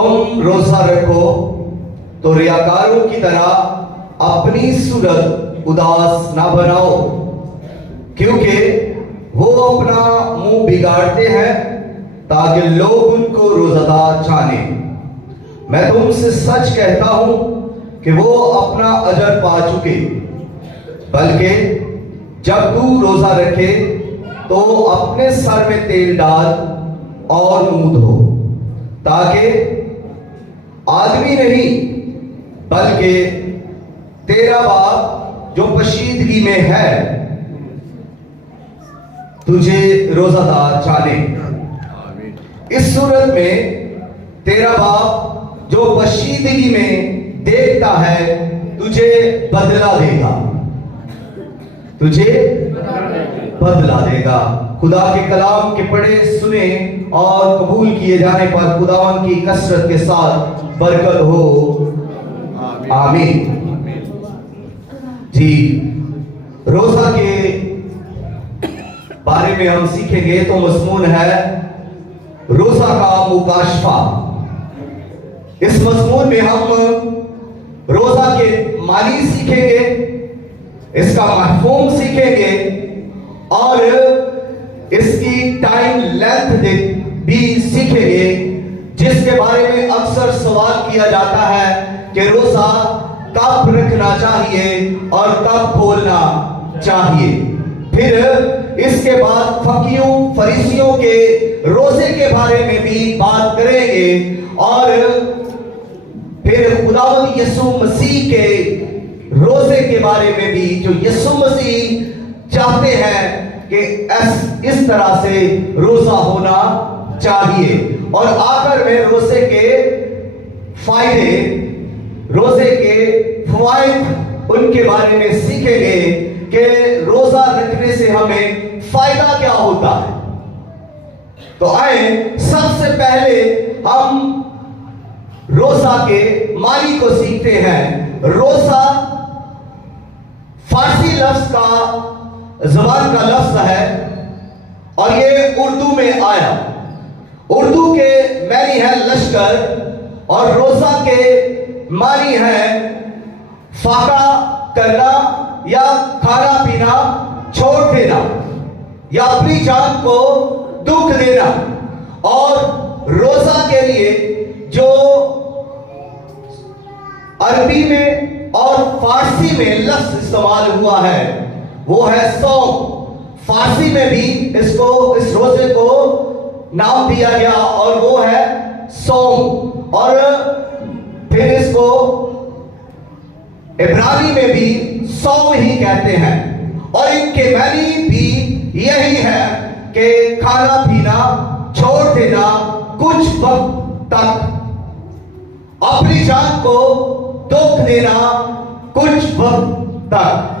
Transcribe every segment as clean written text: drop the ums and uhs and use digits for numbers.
तुम रोजा रखो तो रियाकारों की तरह अपनी सूरत उदास ना बनाओ, क्योंकि वो अपना मुंह बिगाड़ते हैं ताकि लोग उनको रोजादार जाने। मैं तुमसे सच कहता हूं कि वो अपना अजर पा चुके। बल्कि जब तू रोजा रखे तो अपने सर में तेल डाल और मुंह धो, ताकि आदमी नहीं बल्कि तेरा बाप जो पशीदगी में है तुझे रोजादार जाने। इस सूरत में तेरा बाप जो पशीदगी में देखता है तुझे बदला देगा, तुझे बदला देगा। खुदा के कलाम के पढ़े सुने और कबूल किए जाने पर खुदावन की कसरत के साथ बरकत हो। आमीन। जी, रोजा के बारे में हम सीखेंगे तो मज़मून है रोजा का मुकाशफा। इस मज़मून में हम रोजा के मानी सीखेंगे, इसका मफ़हूम सीखेंगे और इसकी टाइम लेंथ भी सीखेंगे, जिसके बारे में अक्सर सवाल किया जाता है कि रोजा कब रखना चाहिए और कब खोलना चाहिए। फिर इसके बाद फकीयों फरीसियों के रोजे के बारे में भी बात करेंगे और फिर खुदावंद यीशु मसीह के रोजे के बारे में भी, जो यीशु मसीह चाहते हैं कि इस तरह से रोजा होना चाहिए। और आखिर में रोजे के फायदे, रोजे के फवाइद उनके बारे में सीखेंगे कि रोजा रखने से हमें फायदा क्या होता है। तो आए सबसे पहले हम रोजा के मानी को सीखते हैं। रोजा फारसी लफ्ज का, ज़बान का लफ्ज है और ये उर्दू में आया। उर्दू के मानी है लश्कर और रोजा के मानी है फाका करना या खाना पीना छोड़ देना या अपनी जान को दुख देना। और रोजा के लिए जो अरबी में और फारसी में लफ्ज इस्तेमाल हुआ है वो है सौम। फारसी में भी इसको, इस रोजे को नाम दिया गया और वो है सौम। और फिर इसको इब्रानी में भी सौम ही कहते हैं और इनके मानी भी यही है कि खाना पीना छोड़ देना कुछ वक्त तक, अपनी जान को दुख देना कुछ वक्त तक।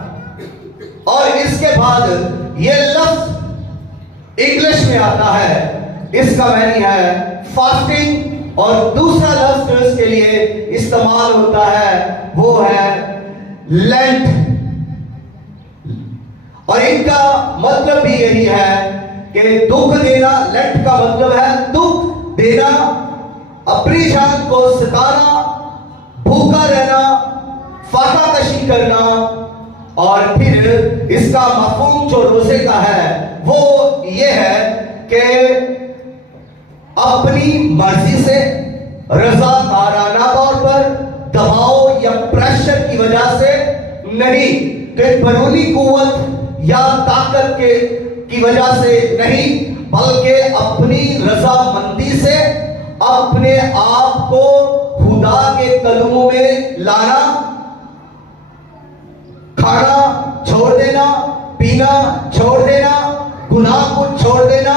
और इसके बाद ये लफ्ज इंग्लिश में आता है, इसका मानी है फास्टिंग और दूसरा लफ्ज जो इसके लिए इस्तेमाल होता है वो है लेंट। और इनका मतलब भी यही है कि दुख देना। लेंट का मतलब है दुख देना, अपनी जान को सताना, भूखा रहना, फाका कशी करना। और फिर इसका मफहूम जो रोजे का है वो ये है कि अपनी मर्जी से रज़ाकाराना तौर पर दबाव या प्रेशर की वजह से नहीं, कि बरूनी कुव्वत या ताकत की वजह से नहीं, बल्कि अपनी रजामंदी से अपने आप को खुदा के कदमों में लाना, खाना छोड़ देना, पीना छोड़ देना, गुनाह को छोड़ देना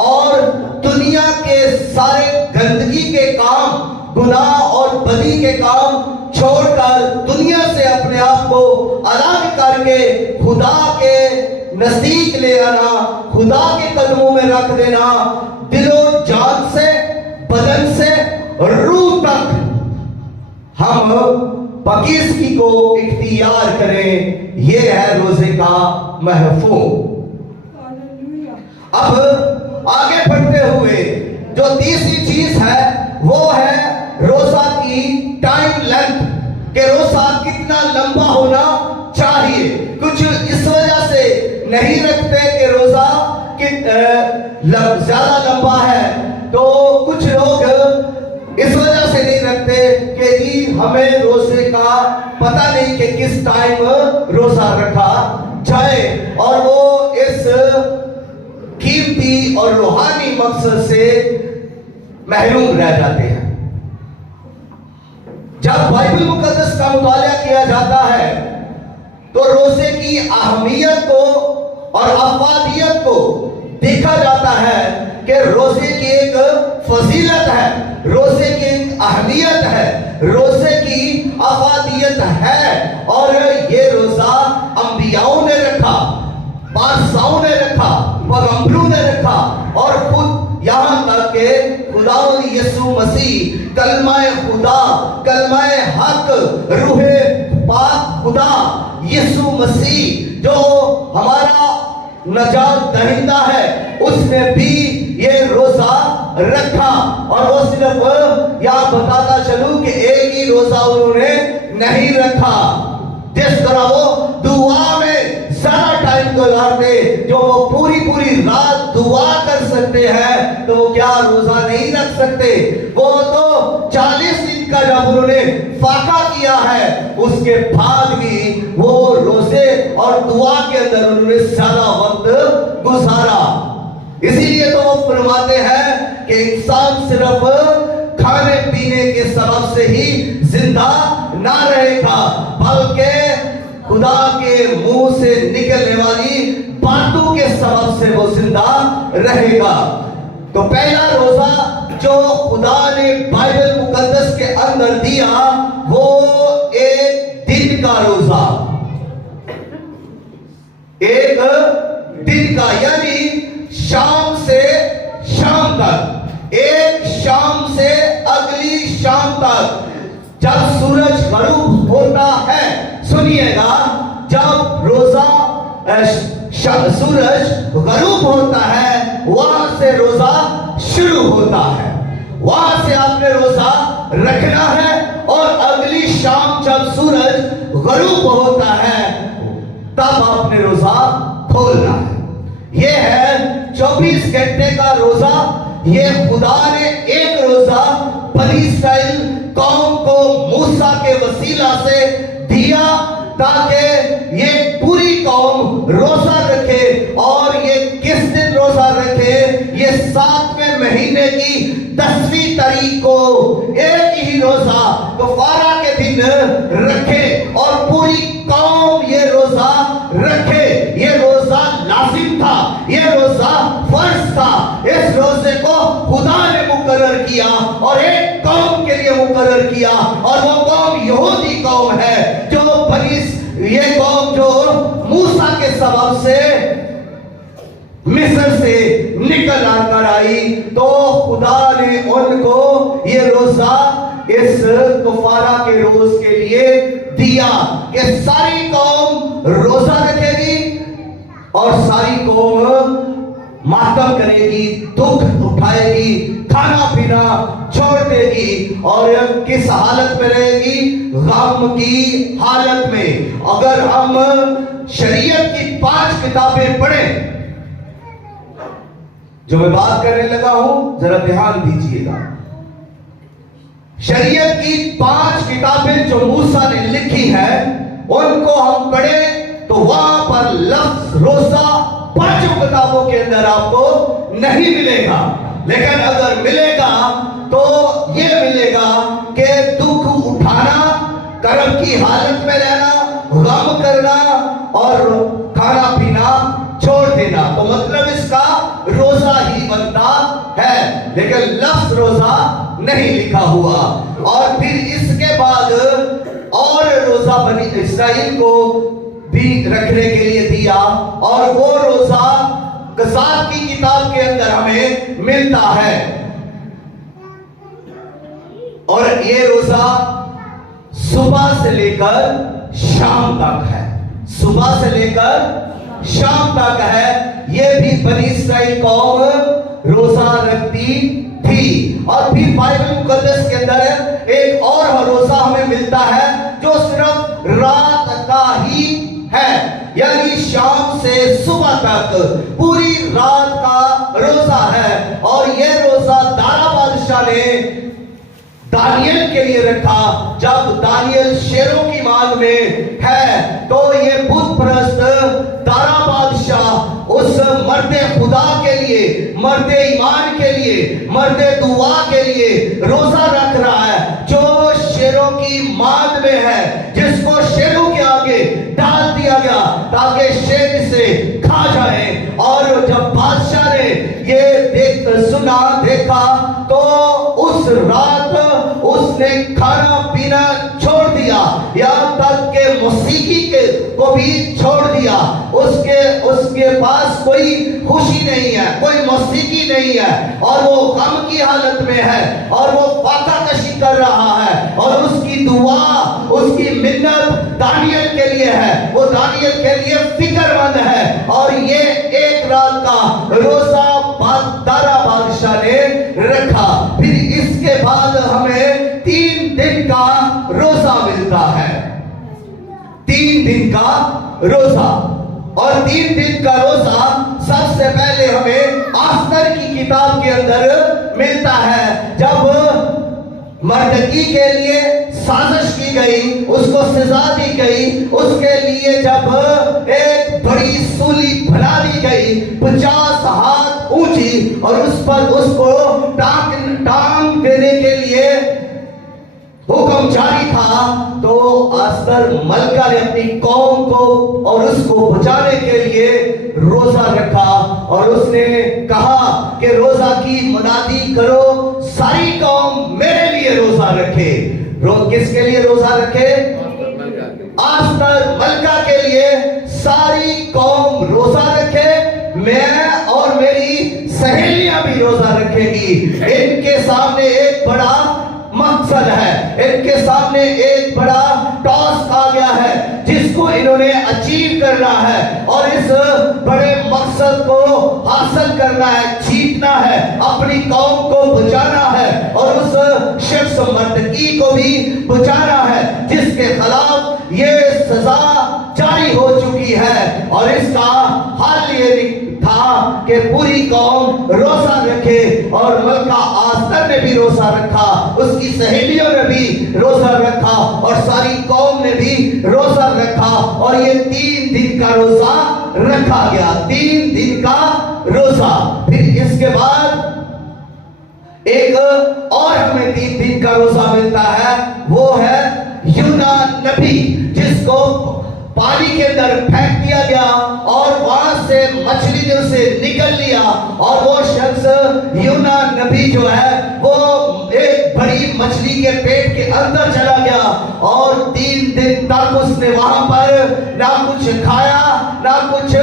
और दुनिया के सारे गंदगी के काम, गुनाह और बदी के काम छोड़कर दुनिया से अपने आप को अलग करके खुदा के नजदीक ले आना, खुदा के कदमों में रख देना। दिलो जान से, बदन से, रूह तक हम पाकीज़गी को इख्तियार करें। यह है रोजे का महफूज। अब आगे बढ़ते हुए जो तीसरी चीज है वो है रोजा की टाइम लेंथ, कि रोजा कितना लंबा होना चाहिए। कुछ इस वजह से नहीं रखते कि रोजा ज्यादा लंबा है, तो कुछ लोग इस वजह से नहीं रखते कि जी हमें रोजे का पता नहीं कि किस टाइम रोजा रखा जाए, और वो इस कीमती और रूहानी मकसद से महरूम रह जाते हैं। जब बाइबल मुकद्दस का मुताला किया जाता है तो रोजे की अहमियत को और अफादियत को देखा जाता है कि रोजे की एक फजीलत है, रोजे की एक अहमियत है, रोजे की अफादियत है। और ये रोजा अंबियाओं ने रखा, बादशाहों ने रखा, पैगंबरों ने रखा, और खुद यहां तक के खुदावंद यीशु मसीह कलमाए खुदा, कलमाए हक, रूहे पाक खुदा यीशु मसीह जो हमारा नजात दहिंदा है, उसने भी ये रोजा रखा। और वो सिर्फ या बताता चलूं कि एक ही रोजा उन्होंने नहीं रखा, जिस तरह वो दुआ में सारा टाइम गुजारते, जो वो पूरी पूरी रात दुआ कर सकते हैं, तो वो क्या रोजा नहीं रख सकते? वो तो 40 दिन का जब उन्होंने फाका किया है, उसके बाद भी वो रोजे और दुआ के अंदर उन्होंने सारा वक्त गुजारा। इसीलिए तो वो फरमाते हैं कि इंसान सिर्फ खाने पीने के सबब से ही जिंदा ना रहेगा, बल्कि खुदा के मुंह से निकलने वाली बातों के सबब से वो जिंदा रहेगा। तो पहला रोजा जो खुदा ने बाइबल मुकद्दस के अंदर दिया, वो एक दिन का रोजा, एक दिन का, यानी शाम से शाम तक, एक शाम से अगली शाम तक, जब सूरज गरूब होता है। सुनिएगा, जब रोजा सूरज गरूब होता है, वहां से रोजा शुरू होता है, वहां से आपने रोजा रखना है, और अगली शाम जब सूरज गरूब होता है तब आपने रोजा खोलना है। यह है 24 घंटे का रोजा। ये खुदा ने एक रोजा बनी इस्राएल कौम को मूसा के वसीला से दिया, ताकि ये पूरी कौम रोजा रखे। और ये किस दिन रोजा रखे? ये 7वें महीने की 10वीं तारीख को एक ही रोजा कफारा के दिन रखे, और पूरी कौम ये रोजा रखे। ये रोजा लाजिम था, ये रोजा फर्ज था। इस रोजे को खुदा ने मुकर्रर किया और एक कौम के लिए मुकर्रर किया, और वो कौम यहूदी कौम है, जो ये कौम जो मूसा के सबब से मिस्र से निकल कर आई, तो खुदा ने उनको ये रोजा इस कफारा के रोज के लिए दिया कि सारी कौम रोजा रखेगी और सारी कौम मातम करेगी, दुख उठाएगी, खाना पीना छोड़ देगी, और किस हालत में रहेगी? गम की हालत में। अगर हम शरीयत की 5 किताबें पढ़ें, जो मैं बात करने लगा हूं, जरा ध्यान दीजिएगा। शरीयत की 5 किताबें जो मूसा ने लिखी है, उनको हम पढ़ें तो वहां पर लफ्ज रोजा 5 किताबों के अंदर आपको नहीं मिलेगा। लेकिन अगर मिलेगा तो यह मिलेगा कि दुख उठाना, कर्म की हालत में रहना, गम करना और खाना पीना छोड़ देना। तो मतलब इसका रोजा ही बनता है, लेकिन लफ्ज रोजा नहीं लिखा हुआ। और फिर इसके बाद और रोजा बनी इस्राएल को भी रखने के लिए दिया, और वो रोजा कसाद की किताब के अंदर हमें मिलता है। और ये रोजा सुबह से लेकर शाम तक है, सुबह से लेकर शाम तक है। ये भी बनी इस्राएल कौम रोजा रखती थी। और फिर बाइबल मुकद्दस के अंदर एक और भरोसा हमें मिलता है जो सिर्फ रात का ही है, यानी शाम से सुबह तक पूरी रात का रोजा है। और यह रोजा दारा बादशाह ने दानियल के लिए रखा। जब दानियल शेरों की मांग में है तो ये बुत परस्त दारा बादशाह उस मर्दे खुदा के लिए, मर्दे ईमान के लिए, मर्दे दुआ के लिए रोजा रख रहा है, जो शेरों की मांग में है, जिसको शेरों के आगे डाल दिया गया ताकि शेर इसे खा जाए। और जब बादशाह ने ये देखा तो उस रात उसने खाना पीना छोड़ दिया, यहाँ तक के मौसीकी को भी छोड़ दिया। उसके पास कोई खुशी नहीं है, कोई मौसीकी नहीं है, और वो गम की हालत में है, और वो फाका कशी कर रहा है, और उसकी दुआ, उसकी मिन्नत दानियल के लिए है, वो दानियल के लिए फिक्रमंद है। और ये एक रात का रोजा दारा बादशाह ने रखा। फिर इसके बाद हमें 3 दिन का रोजा मिलता है, 3 दिन का रोजा। और 3 दिन का रोजा सबसे पहले हमें आस्तर की किताब के अंदर मिलता है। जब मर्दकी के लिए साजिश की गई, उसको सजा दी गई, उसके लिए जब एक बड़ी सूली बना दी गई 50 हाथ ऊंची, और उस पर उसको टांग देने के लिए हुक्म जारी था, तो आस्तर मलका ने अपनी कौम को और उसको बचाने के लिए रोजा रखा। और उसने कहा कि रोजा की मुनादी करो, सारी कौम मेरे लिए रोजा रखे। किसके लिए रोजा रखे? आस्तर मलका के लिए सारी कौम रोजा रखे, मैं और मेरी सहेलियां भी रोजा रखेगी। इनके सामने एक बड़ा मकसद है, इनके सामने एक बड़ा टास्क आ गया है जिसको इन्होंने अचीव करना है, और इस बड़े मकसद को हासिल करना है, जीतना है, अपनी कौम को बचाना है, और उस शख्स मर्दकी को भी बचाना है जिसके खिलाफ ये सजा जारी हो चुकी है। और इसका हल ये था कि पूरी कौम रोजा रखे, और मलका आस्तर ने भी रोजा रखा, उसकी सहेलियों ने भी रोजा रखा, और सारी कौम ने भी रोजा रखा, और ये 3 दिन का रोजा रखा गया, 3 दिन का रोजा। फिर इसके बाद एक और हमें 3 दिन का रोजा मिलता है, वो है यूना नबी, जिसको पानी के अंदर फेंक दिया गया और वहां से मछली ने उसे निकल लिया, और वो शख्स यूना नबी जो है वो एक बड़ी मछली के पेट के अंदर चला गया, और 3 दिन तक उसने वहां पर ना कुछ खाया ना कुछ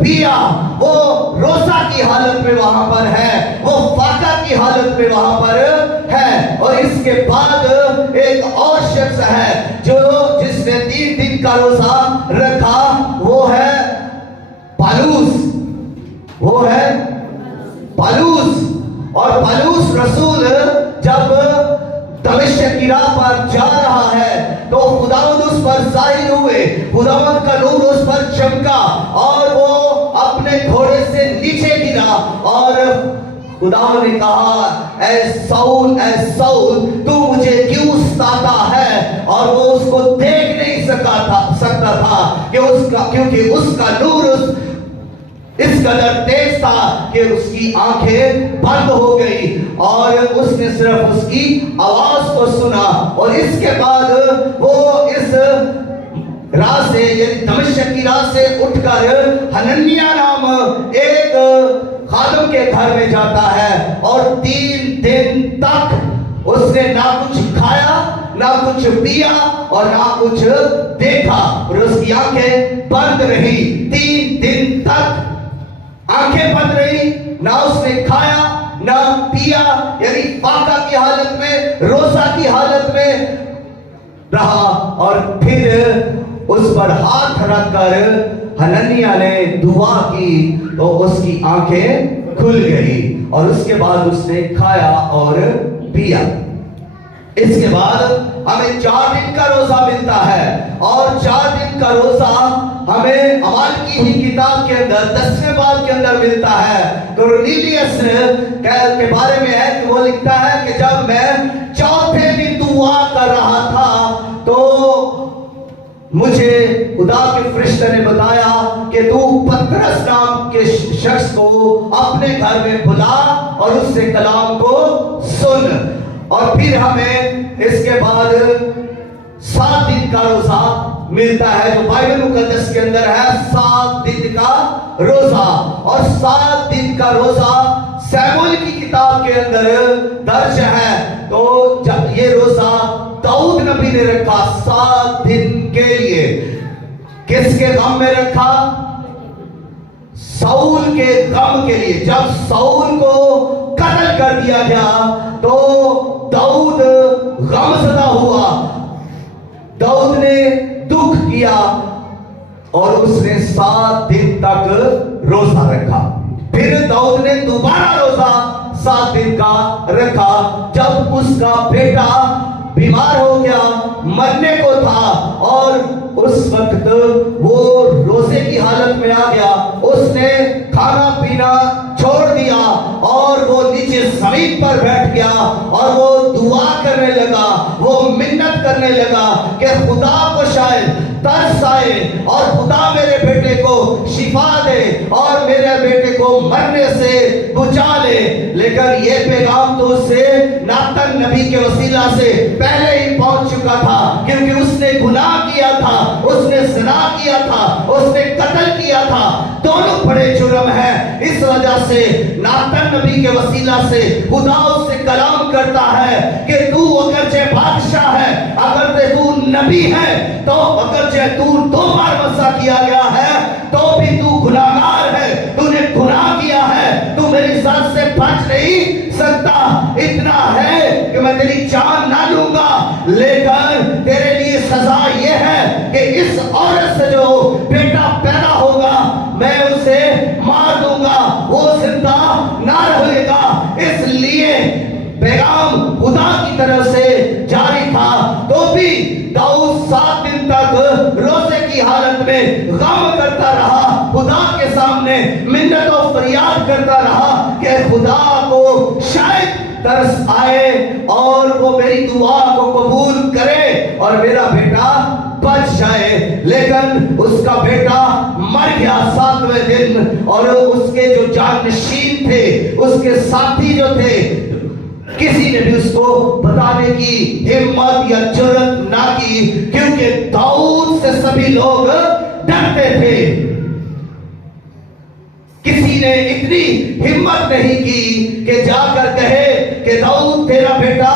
पिया। वो रोजा की हालत में वहां पर है, वो फाका की हालत में वहां पर है। और इसके बाद एक और शख्स है जो जिसने 3 दिन का रोजा रखा, वो है पालूस, वो है पालूस। और पालूस रसूल जब दमिश्क की राह पर जा रहा है तो खुदावंद उस पर जाहिर हुए, खुदावंद का नूर उस पर चमका, और वो अपने घोड़े से नीचे गिरा, और खुदावंद ने कहा, ऐ सऊल तू मुझे क्यों सताता है? और वो उसको देख नहीं सकता था क्योंकि उसका नूर इस कदर तेज था कि उसकी आंखें बंद हो गई, और उसने सिर्फ उसकी आवाज को सुना। और इसके बाद वो इस राह से, यानी दमिश्क की राह से उठकर हनन्याह नाम एक खादम के घर में जाता है, और 3 दिन तक उसने ना कुछ खाया ना कुछ पिया और ना कुछ देखा, और उसकी आंखें बंद रही। 3 दिन तक आंखें बंद रही, ना उसने खाया ना पिया, यानी फाका की हालत में, रोजा की हालत में रहा। और फिर उस पर हाथ रखकर हनन्याह ने दुआ की तो उसकी आंखें खुल गई, और उसके बाद उसने खाया और पिया। इसके बाद हमें 4 दिन का रोजा मिलता है और 4 दिन का रोजा हमें अमाल की ही किताब के अंदर 10वें बाब के अंदर मिलता है। कुरनेलियस के बारे में है कि वो लिखता है कि जब मैं 4थे दिन दुआ कर रहा था तो मुझे खुदा के फरिश्ते ने बताया कि तू पतरस नाम के शख्स को अपने घर में बुला और उससे कलाम को सुन। और फिर हमें इसके बाद 7 दिन का रोजा मिलता है जो बाइबल मुकद्दस के अंदर है, 7 दिन का रोजा। और 7 दिन का रोजा शमूएल की किताब के अंदर दर्ज है। तो जब ये रोजा दाऊद नबी ने रखा 7 दिन के लिए, किसके गम में रखा? साउल के गम के लिए। जब साउल को कत्ल कर दिया गया तो दाऊद गमज़दा हुआ, दाऊद ने दुख किया और उसने 7 दिन तक रोजा रखा। फिर दाऊद ने दोबारा रोजा 7 दिन का रखा। जब उसका बेटा बीमार हो गया, मरने को था और उस वक्त वो रोजे की हालत में आ गया, उसने खाना पीना छोड़ दिया और वो नीचे जमीन पर बैठ गया और वो दुआ करने लगा, वो मिन्नत करने लगा कि खुदा को शायद तरस आए और खुदा मेरे बेटे को शिफा दे और मेरे बेटे को मरने से बचा ले। लेकिन ये पैगाम तो उससे नातन नबी के वसीला से पहले ही पहुंच चुका था, क्योंकि उसने गुनाह किया था, उसने ज़िना किया था, उसने कत्ल किया था, दोनों बड़े जुर्म हैं। इस वजह से नातन नबी के वसीला से खुदा उससे कलाम करता है कि तू अगरचे बादशाह है, अगर तू नबी है, तो अगरचे तू 2 बार वसा किया गया है तो भी तू गुनाहगार है, तूने गुनाह किया है, तू मेरी जात से बच नहीं सकता। इतना है कि मैं तेरी जान ना लूंगा, लेकिन तेरे लिए सजा यह है कि इस औरत से जो बेटा पैदा होगा मैं उसे मार दूंगा, वो जिंदा ना रहेगा। इसलिए पैगाम खुदा की तरफ से जारी था। तो भी दाऊद 7 दिन तक रोजे की हालत में गम करता रहा, खुदा के सामने मिन्नत और फरियाद करता रहा कि खुदा को शायद तरस आए और वो मेरी दुआ को कबूल करे और मेरा बेटा बच जाए। लेकिन उसका बेटा मर गया 7वें दिन और उसके जो जानशीन थे, उसके साथी जो थे, किसी ने भी उसको बताने की हिम्मत या जुर्रत ना की, क्योंकि दाऊद से सभी लोग डरते थे। किसी ने इतनी हिम्मत नहीं की कि जाकर कहे कि दाऊद तेरा बेटा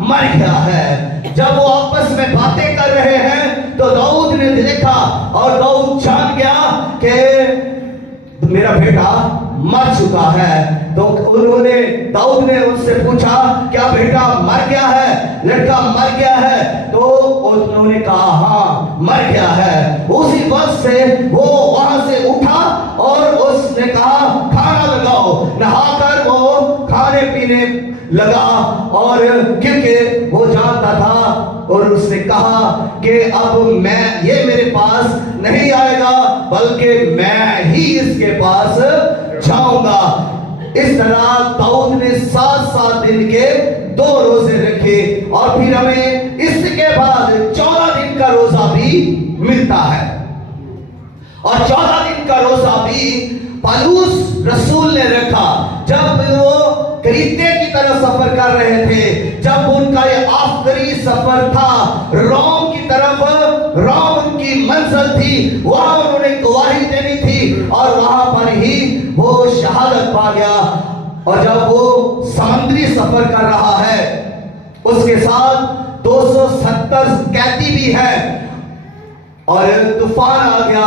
मर गया है। जब वो आपस में बातें कर रहे हैं तो दाऊद ने देखा और दाऊद जान गया कि मेरा बेटा मर चुका है। तो उन्होंने दाऊद ने उनसे पूछा क्या बेटा मर गया है, लड़का मर गया है? तो उन्होंने कहा हाँ मर गया है। उसी वक्त से वो वहां से उठा और उसने कहा खाना लगाओ, नहाकर वो खाने पीने लगा। और क्योंकि वो जानता था और उसने कहा कि अब मैं ये मेरे पास नहीं आएगा बल्कि मैं ही इसके पास जाऊंगा। इस तरह दाऊद ने 7 दिन के 2 रोजे रखे और फिर हमें इसके बाद 14 दिन का रोजा भी मिलता है। और 14 दिन का रोजा भी पौलुस रसूल ने रखा जब वो करीते की तरफ सफर कर रहे थे, जब उनका ये आखिरी सफर था रोम की तरफ, रोम उनकी मंजिल थी, वहां उन्होंने गवाही देनी थी और वहां पर ही वो शहादत पा गया। और जब वो समुद्री सफर कर रहा है उसके साथ 270 कैदी भी है और तूफान आ गया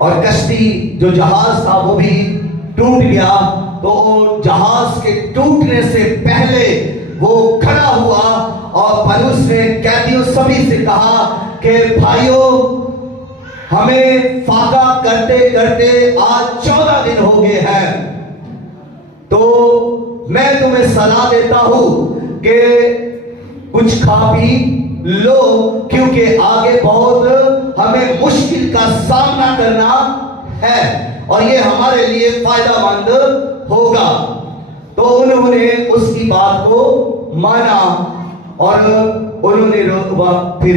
और कश्ती जो जहाज था वो भी टूट गया। तो जहाज के टूटने से पहले वो खड़ा हुआ और पौलुस ने कैदियों सभी से कहा कि भाइयों हमें फाका करते करते आज 14 दिन हो गए हैं तो मैं तुम्हें सलाह देता हूं कि कुछ खा पी लो, क्योंकि आगे बहुत हमें मुश्किल का सामना करना है और ये हमारे लिए फायदेमंद होगा। तो उन्होंने उसकी बात को माना और उन्होंने फिर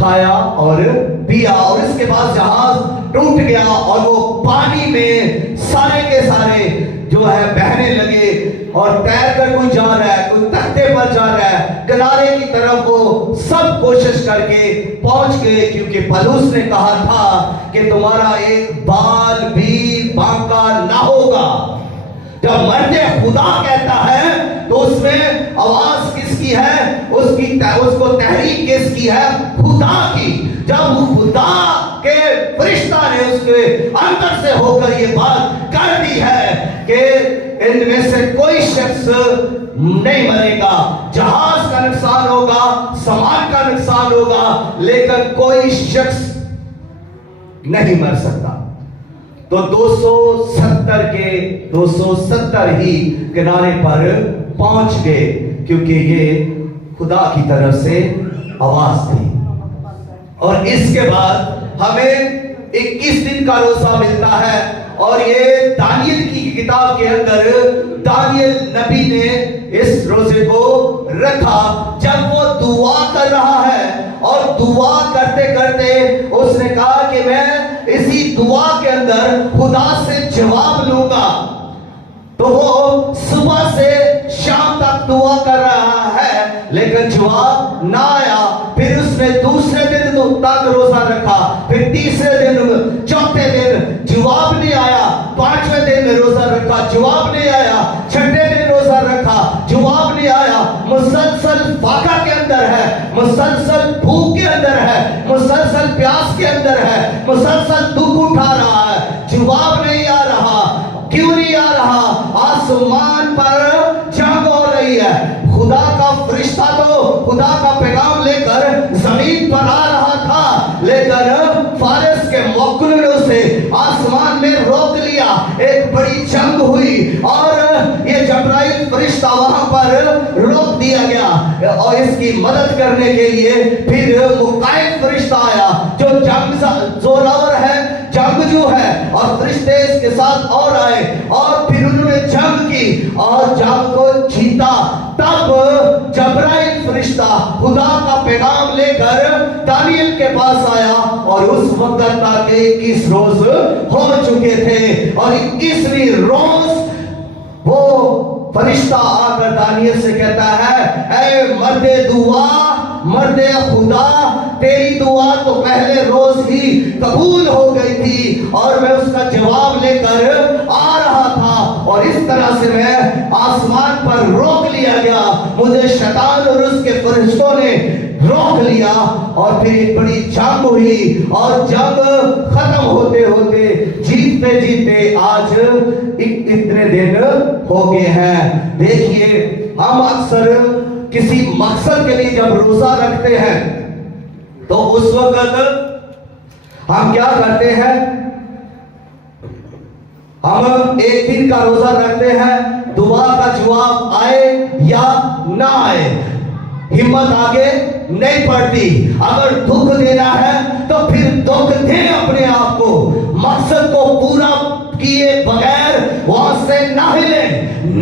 खाया और पिया, और इसके बाद जहाज टूट गया और वो पानी में सारे के सारे जो है बहने लगे और तैर कर कोई जा रहा है, कोई तख्ते पर जा रहा है, किनारे की तरफ वो सब कोशिश करके पहुंच गए, क्योंकि पौलुस ने कहा था कि तुम्हारा एक बाल भी बांका ना होगा। जब मर्दे खुदा कहता है तो उसमें आवाज किसकी है? उसको तहरीक किसकी है? खुदा की। जब खुदा के फरिश्ता ने उसके अंदर से होकर ये बात कर दी है कि इनमें से कोई शख्स नहीं मरेगा, जहाज का नुकसान होगा, सामान का नुकसान होगा, लेकिन कोई शख्स नहीं मर सकता। तो 270 ही किनारे पर पहुंच गए, क्योंकि ये खुदा की तरफ से आवाज थी। और इसके बाद हमें 21 दिन का रोजा मिलता है, और ये दानियल की किताब के अंदर दानियल नबी ने इस रोजे को रखा। जब वो दुआ कर रहा है और दुआ करते करते उसने कहा कि मैं इसी दुआ के अंदर खुदा से जवाब लूंगा। तो वो सुबह से शाम तक दुआ कर रहा है, लेकिन जवाब ना आया। फिर उसने दूसरे दिन तक रोजा रखा, फिर तीसरे दिन, चौथे दिन जवाब नहीं आया, पांचवें दिन रोजा रखा, जवाब नहीं आया, छठे दिन रोजा रखा, जवाब नहीं आया। मुसलसल फाका के अंदर है, मुसलसल भूख के अंदर है, मुसलसल प्यास के अंदर है, मुसलसल दुख उठा रहा है, जवाब नहीं आ रहा। क्यों नहीं आ रहा? आसमान पर जंग हो रही है। खुदा का फरिश्ता तो खुदा का पैगाम लेकर जमीन पर आ रहा था, लेकिन फारिस के मौकुल ने उसे आसमान में रोक लिया। एक बड़ी जंग हुई और ये जब्राइल फरिश्ता वहां पर रोक दिया गया, और इसकी मदद करने के लिए फिर मुकाइल फरिश्ता आया जो जंग जोरावर है, जंगजू है, और फरिश्ते इसके साथ और आए और फिर उन्होंने जंग की और जंग को जीता। तब जब्राइल फरिश्ता खुदा का पैगाम लेकर दानियल के पास आया, और उस वक्त तक 21 रोज हो चुके थे, और 21वीं रोज वो फरिश्ता आकर दानियल से कहता है, ऐ मर्दे दुआ, मर्दे खुदा, तेरी दुआ तो पहले रोज ही कबूल हो गई थी और मैं उसका जवाब लेकर आ रहा था, और इस तरह से मैं आसमान पर रोक लिया गया। मुझे शैतान और उसके फरिश्तों ने रोक लिया, और फिर एक बड़ी जंग हुई, और जंग खत्म होते होते जीतते जीतते आज इतने दिन हो गए हैं। देखिए, हम अक्सर किसी मकसद के लिए जब रोजा रखते हैं तो उस वक्त हम क्या करते हैं? हम एक दिन का रोजा रखते हैं, दुआ का जवाब आए या ना आए, हिम्मत आगे नहीं पड़ती। अगर दुख देना है तो फिर दुख दें अपने आप को, मकसद को पूरा किए बगैर वहां से ना हिले,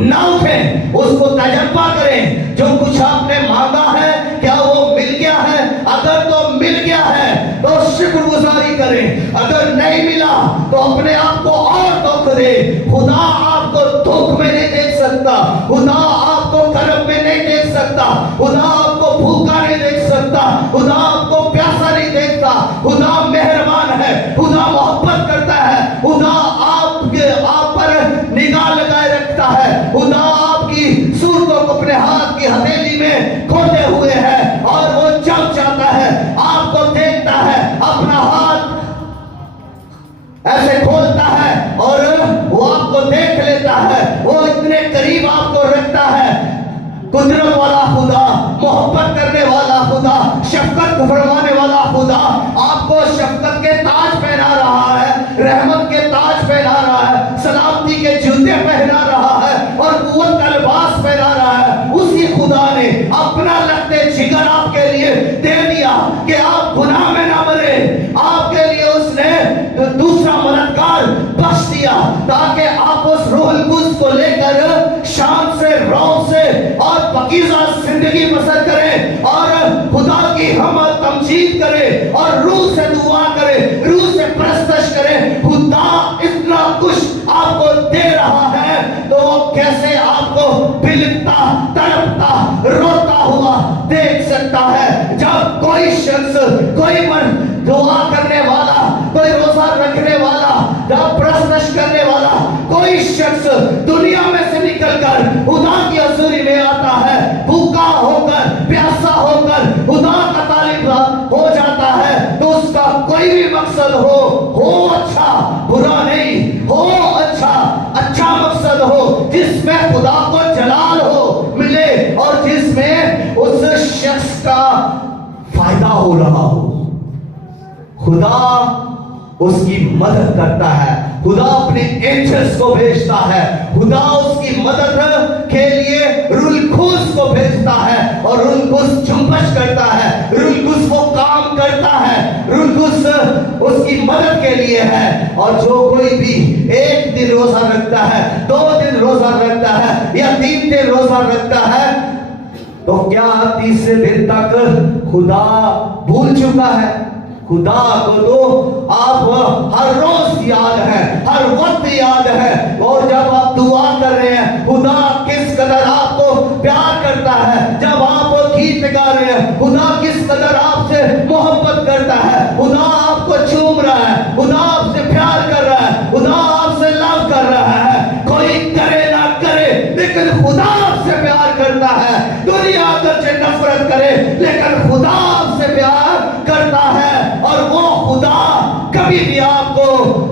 ना उठे, उसको तजर्बा करें। जो कुछ आपने मांगा है क्या वो मिल गया है? अगर तो मिल गया है तो शुक्रगुजारी करें, अगर नहीं मिला तो अपने आप को और दुख दे। खुदा आपको दुख में नहीं देख सकता, खुदा आपको कर्म में नहीं देख सकता, खुदा आपको भूखा नहीं देख सकता, खुदा आपको प्यासा नहीं देखता। खुदा मेहरबान है, खुदा मोहब्बत करता है, खुदा आप पर निगाह लगाए रखता है, खुदा आपकी सूरतों को अपने हाथ की हथेली में खोले हुए है, और वो जब चाहता है आपको देखता है, अपना हाथ ऐसे खोलता है और वो आपको देख लेता है। वो इतने करीब आपको रखता है। कुदरत वाला खुदा, मोहब्बत करने वाला खुदा, शफकत फरमाने वाला खुदा आपको शफकत के ताज पहना रहा है, रहमत के ताज पहना रहा है, सलामती के जूते पहना रहा है, और अपना लगते जिगर आपके लिए दे दिया कि आप गुनाह में ना मरे। आपके लिए उसने दूसरा मददगार बख्श दिया ताकि आप उस रूहुल कुद्स को लेकर शान से, रौब से और पकीज़ा जिंदगी बसर करें और खुदा की हमद तमजीद करें और रूह से दुआ करें, रूह से परस्तश करें। खुदा इतना कुछ आपको दे रहा है तो वो कैसे आपको बिलखता, तड़पता, रोता हुआ देख सकता है। जब कोई शख्स, कोई मर्द दुआ करने वाला, कोई रोजा रखने वाला, जब परस्तश करने वाला कोई शख्स दुनिया में से निकलकर खुदा की हज़ूरी में आता है, भूखा होकर, प्यासा होकर खुदा का तालिब हो जाता है, तो उसका कोई भी मकसद हो अच्छा, बुरा नहीं, हो अच्छा मकसद हो जिसमें खुदा को जलाल हो मिले और जिसमें उस शख्स का फायदा हो रहा हो। खुदा उसकी मदद करता है, खुदा अपने एंजल्स को भेजता है, खुदा उसकी मदद के लिए रूहुल कुद्स को भेजता है और रूहुल कुद्स जुम्बश करता है, रूहुल कुद्स वो काम करता है, रूहुल कुद्स उसकी मदद के लिए है। और जो कोई भी एक दिन रोजा रखता है, 2 दिन रोजा रखता है या 3 दिन रोजा रखता है, तो क्या तीसरे दिन तक खुदा भूल चुका है? खुदा को तो आप हर रोज याद है, हर वक्त याद है। और जब आप दुआ कर रहे हैं, खुदा किस कदर आपको प्यार करता है। जब आप गीत गा रहे हैं, खुदा किस कदर आपसे मोहब्बत करता है। खुदा आपको चूम रहा है, खुदा आपसे प्यार कर रहा है, खुदा आपसे लव कर रहा है। कोई करे ना करे लेकिन खुदा आपसे प्यार करता है। दुनिया आपसे नफरत करे लेकिन खुदा आपसे प्यार करता है। और वो खुदा कभी भी आपको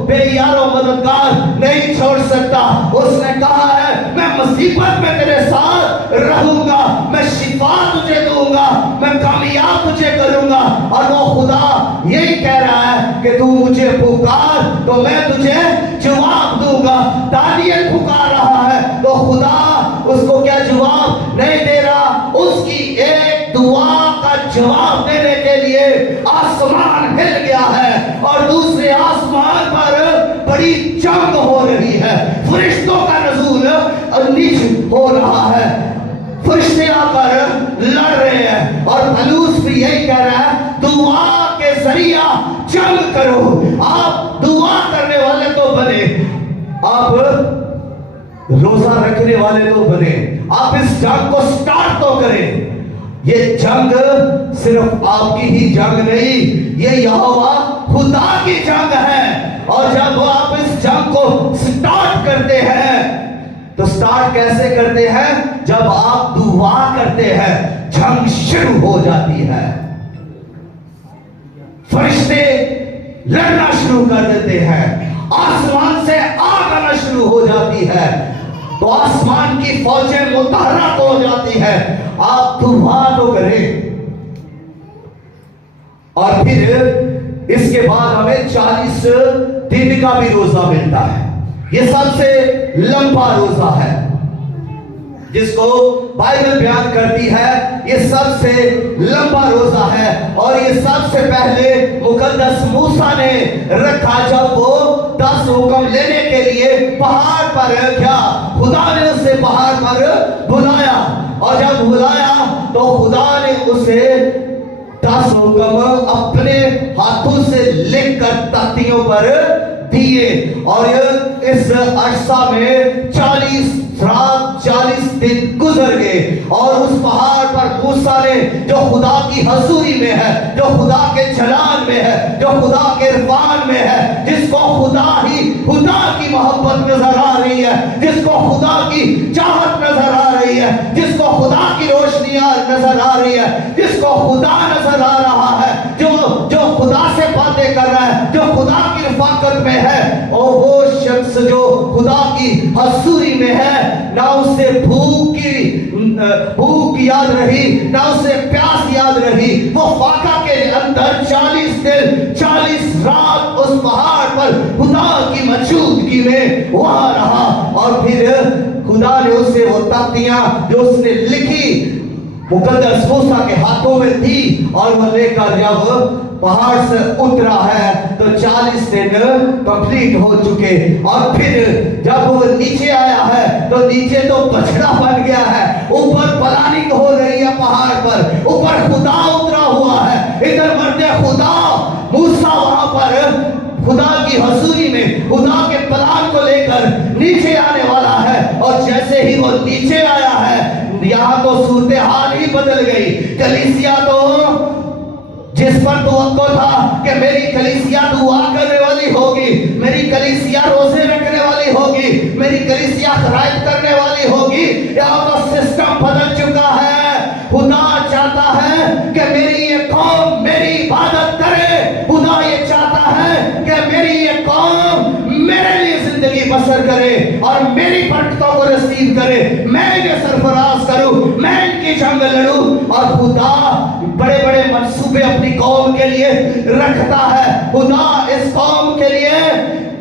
बेयारो मददगार नहीं छोड़ सकता। उसने कहा है मैं मुसीबत में तेरे साथ रहूंगा, मैं शिफा तुझे दूंगा, मैं कामयाब तुझे करूंगा। और वो खुदा यही कह रहा है कि तू मुझे पुकार तो मैं तुझे जवाब दूंगा। दानियल पुकार रहा है तो खुदा उसको क्या जवाब नहीं दे रहा, उसकी एक दुआ का जवाब देने के लिए आसमान हिल गया है और दूसरे आसमान पर बड़ी जंग हो रही है। फरिश्तों का नज़ूल नीच हो रहा है, फरिश्ते आकर लड़ रहे हैं। और पौलुस भी यही कह रहा है दुआ के जरिया जंग करो। आप दुआ करने वाले तो बने, आप रोजा रखने वाले तो बने, आप इस जंग को स्टार्ट तो करें। ये जंग सिर्फ आपकी ही जंग नहीं, ये यहोवा खुदा की जंग है। और जब आप इस जंग को स्टार्ट करते हैं तो स्टार्ट कैसे करते हैं? जब आप दुआ करते हैं, जंग शुरू हो जाती है। फरिश्ते लड़ना शुरू कर देते हैं, आसमान से आग आना शुरू हो जाती है, तो आसमान की फौजें मुतहर्रक हो जाती है। आप दुआ तो करें। और फिर इसके बाद हमें 40 दिन का भी रोजा मिलता है। यह सबसे लंबा रोजा है जिसको बाइबल बयान करती है। ये सबसे लंबा रोजा है और ये सबसे पहले मुकद्दस मूसा ने रखा जब वो 10 हुक्म लेने के लिए पहाड़ पर गया। खुदा ने उसे पहाड़ पर बुलाया और जब बुलाया तो खुदा ने उसे 10 हुक्म अपने हाथों से लिखकर तख्तियों पर दिए। और इस अरसा में 40 रात 40 दिन गुजर गए और उस पहाड़ पर मूसा ने, जो खुदा की हजूरी में है, जो खुदा के जलाल में है, जो खुदा के इरफान में है, जिसको खुदा की मोहब्बत नजर आ रही है, जिसको खुदा की चाहत नजर आ रही है, जिसको खुदा की रोशनी नजर आ रही है, जिसको खुदा नजर आ रहा है, जो खुदा से बातें कर रहा है, जो खुदा की रफाकत में है, और वो शख्स जो खुदा की हजूरी में है, ना उसे भूख याद रही, ना उसे प्यास याद रही। वो फाका के अंदर 40 दिन 40 रात उस पहाड़ पर खुदा की मौजूदगी में वहां रहा। और फिर खुदा ने उसे वो तख्तियां जो उसने लिखी मुकद्दस मूसा के हाथों में थी और वो लेकर जब पहाड़ से उतरा है तो 40 दिन कंप्लीट हो चुके। और फिर जब वो नीचे आया है तो नीचे तो बछड़ा बन गया है, ऊपर प्लानिंग हो रही है पहाड़ पर, ऊपर खुदा उतरा हुआ है। इधर मरते खुदा मूसा वहां पर खुदा की हजूरी में खुदा के प्लान को लेकर नीचे आने वाला है। और जैसे ही वो नीचे आया है यहाँ तो सूरत हाल ही बदल गई। कलीसिया तो जिस पर तो था कि मेरी कलीसिया दुआ करने वाली होगी, मेरी कलीसिया रोजे रखने वाली होगी, मेरी कलीसिया खराइब करने वाली होगी, यहाँ का सिस्टम बदल चुका है। खुदा चाहता है कि मेरी ये कौम मेरी इबादत करे। खुदा ये चाहता है कि मेरी ये कौम मेरे लिए जिंदगी बसर करे और मेरी बरकतों को रिसीव करे, मैं इन्हें सरफराज करूं, मैं इनकी जंग लड़ूं। और खुदा बड़े बड़े मंसूबे अपनी कौम के लिए रखता है। खुदा इस कौम के लिए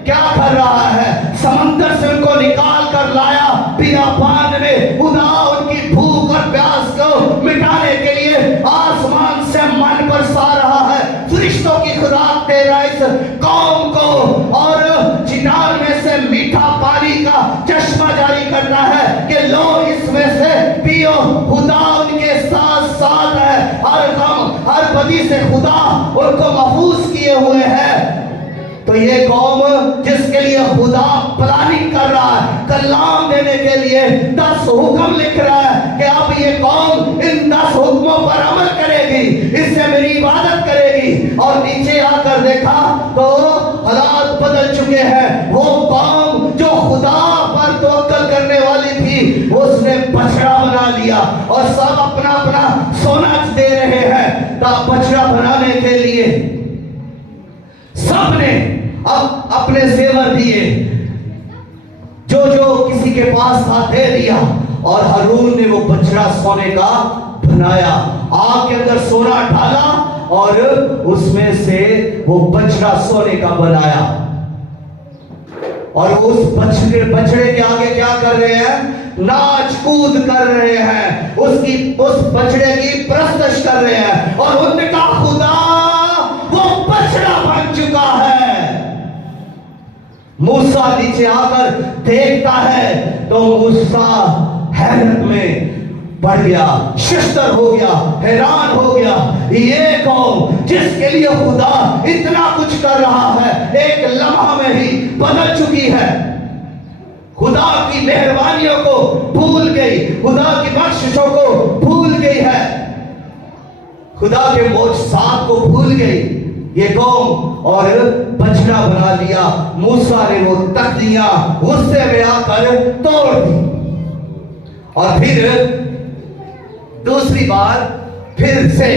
क्या कर रहा है? समंदर से उनको निकाल कर लाया बियाबान में। खुदा उनकी भूख और प्यास को मिटाने के लिए आसमान से मन बरसा रहा है। फरिश्तों की खुराक दे रहा है इस कौम को और चिनार में से मीठा पानी का चश्मा जारी करता है कि लो इसमें से पियो। खुदा उनके साथ साथ है, हर गम हर बदी से खुदा उनको महफूज किए हुए हैं। तो ये कौम जिसके लिए खुदा प्लानिंग कर रहा है, कलाम देने के लिए 10 हुक्म लिख रहा है कि अब ये कौम इन 10 हुक्मों पर अमल करेगी, इससे मेरी इबादत करेगी। और नीचे आकर देखा तो हालात बदल चुके हैं। वो कौम जो खुदा पर तवक्कल करने वाली थी उसने बछड़ा बना लिया और सब अपना अपना सोना दे रहे हैं बछड़ा बनाने के लिए। सबने अब अपने जेवर दिए, जो जो किसी के पास था दे दिया। और हारून ने वो बछड़ा सोने का बनाया, आग के अंदर सोना डाला और उसमें से वो बछड़ा सोने का बनाया। और उस बछड़े के आगे क्या कर रहे हैं? नाच कूद कर रहे हैं, उस बछड़े की परस्तिश कर रहे हैं। और उनका खुदा वो बछड़ा बन चुका है। मूसा नीचे आकर देखता है तो मूसा हैरत में पड़ गया, शिस्तर हो गया, हैरान हो गया। ये कौम जिसके लिए खुदा इतना कुछ कर रहा है एक लम्हा में ही बदल चुकी है। खुदा की मेहरबानियों को भूल गई, खुदा की बख्शिशों को भूल गई है, खुदा के मौजज़ात को भूल गई ये कौम और बछड़ा बना लिया। मूसा ने वो तख्तियां गुस्से में आकर तोड़ दी। और फिर दूसरी बार फिर से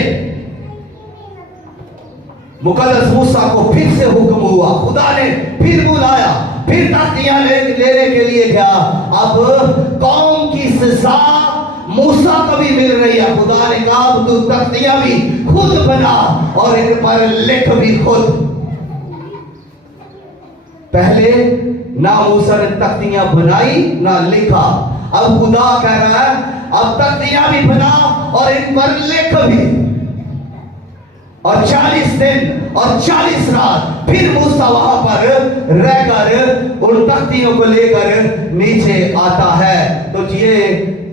मुकद्दस मूसा को फिर से हुक्म हुआ, खुदा ने फिर बुलाया, फिर तख्तियां लेने के लिए गया। अब कौम की सजा मूसा को भी मिल रही है। खुदा ने कहा तू तख्तियां भी खुद बना और इन पर लिख भी खुद। पहले ना मूसा ने तख्तियां बनाई ना लिखा, अब खुदा कह रहा है अब तख्तियां भी बना और इन पर लिख भी। और 40 दिन और 40 रात फिर मूसा वहां पर रहकर उन तख्तियों को लेकर नीचे आता है। तो ये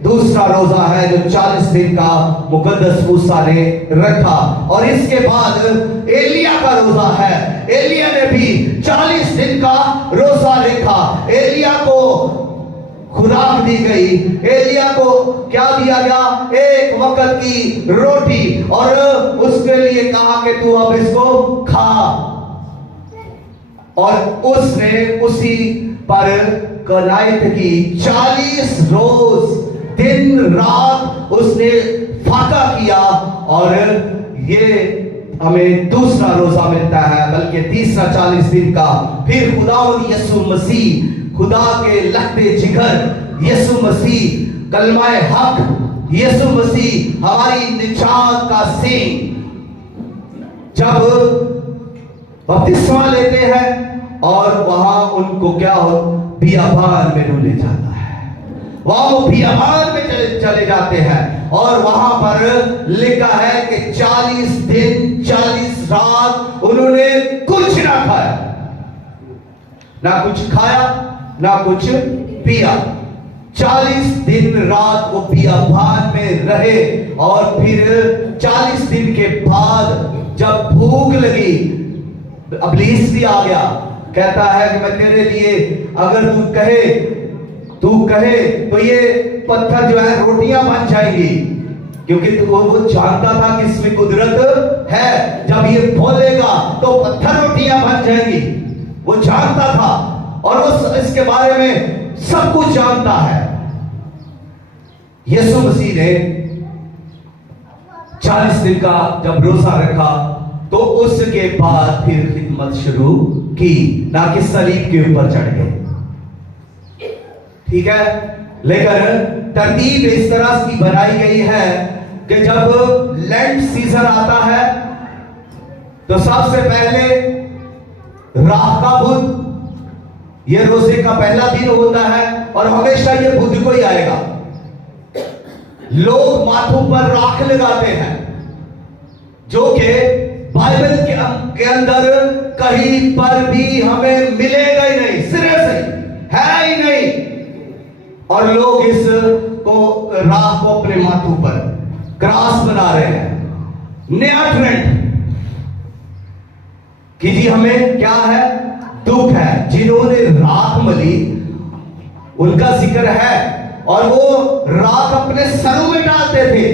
दूसरा रोजा है जो 40 दिन का मुकद्दस मूसा ने रखा। और इसके बाद एलिया का रोजा है। एलिया ने भी 40 दिन का रोजा रखा। एलिया को खुराक दी गई, एलिया को क्या दिया गया? एक वक्त की रोटी और उसके लिए कहा कि तू अब इसको खा। और उसने उसी पर कनाइत की 40 रोज दिन रात उसने फाका किया। और ये हमें दूसरा रोजा मिलता है, बल्कि तीसरा 40 दिन का। फिर खुदा यीशु मसीह, खुदा के लहते जिगर यीशु मसीह, कलमाए हक यीशु मसीह, हमारी निजात का सिंह, जब बपतिस्मा लेते हैं और वहां उनको क्या हो बियाबान में डूले जाता है। वहां वो बियाबान में चले जाते हैं और वहां पर लिखा है कि 40 दिन 40 रात उन्होंने कुछ ना खाया, ना कुछ खाया ना कुछ पिया। 40 दिन रात वो बियाबान में रहे और फिर 40 दिन के बाद जब भूख लगी, इब्लीस भी आ गया, कहता है कि मैं तेरे लिए अगर तू कहे तो ये पत्थर जो है रोटियां बन जाएंगी, क्योंकि वो जानता था कि इसमें कुदरत है, जब ये बोलेगा तो पत्थर रोटियां बन जाएंगी, वो जानता था और वो इसके बारे में सब कुछ जानता है। यीशु मसीह ने 40 दिन का जब रोजा रखा तो उसके बाद फिर खिदमत शुरू की, ना कि सलीब के ऊपर चढ़ गए। ठीक है, लेकिन तरतीब इस तरह की बनाई गई है कि जब लेंट सीजन आता है तो सबसे पहले राह का बुध, यह रोजे का पहला दिन होता है और हमेशा यह बुध को ही आएगा। लोग माथों पर राख लगाते हैं, जो कि बाइबल के अंदर कहीं पर भी हमें मिलेगा ही नहीं, सिरे से है ही नहीं। और लोग इस को राख को अपने माथों पर क्रॉस बना रहे हैं। नया ट्रेंड कि जी हमें क्या है, दुख है। जिन्होंने राख मली उनका जिक्र है और वो राख अपने सरों में डालते थे।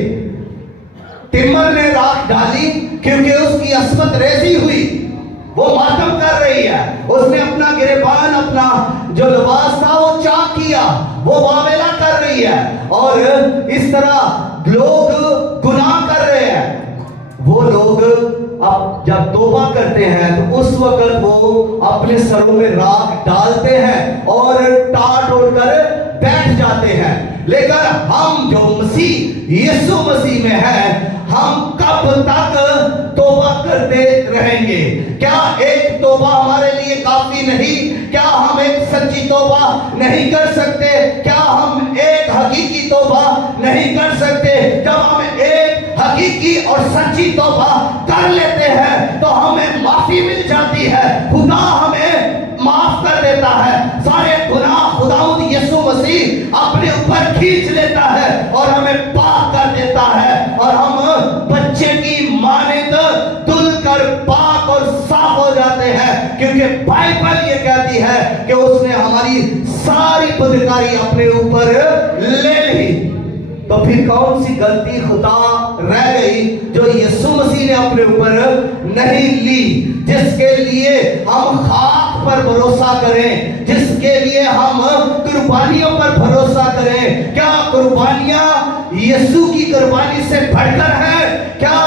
तिमर ने राख डाली क्योंकि उसकी अस्मत रेजी हुई, वो मातम कर रही है, उसने अपना गिरेबान, अपना जो लिबास था वो चाक किया, वो वावेला कर रही है। और इस तरह लोग गुनाह कर रहे हैं। वो लोग अब जब तौबा करते हैं तो उस वक्त वो अपने सरों में राख डालते हैं और टाट ओढ़कर बैठ जाते हैं। लेकिन हम जो मसीह यीशु मसीह में हैं, हम कब तक तौबा करते रहेंगे? क्या एक तौबा हमारे लिए काफी नहीं? क्या हम एक सच्ची तौबा नहीं कर सकते? क्या हम एक हकीकी तौबा नहीं कर सकते? जब हम एक हकीकी और सच्ची तौबा कर लेते हैं तो हमें माफी मिल जाती है, खुदा हमें माफ कर देता है, सारे गुनाह खुदावंद यीशु मसीह अपने ऊपर खींच लेता है और हमें पाक कर देता है और हम बच्चे की मानिंद धुल कर पाक और साफ हो जाते हैं, क्योंकि बाइबल ये कहती है कि उसने हमारी सारी बदकारी अपने ऊपर ले ली। तो फिर कौन सी गलती खुदा रह गई जो यीशु मसीह ने अपने ऊपर नहीं ली, जिसके लिए हम खाक पर भरोसा करें, जिसके लिए हम कुर्बानियों पर भरोसा करें? क्या कुर्बानियां यीशु की कुर्बानी से बढ़कर है? क्या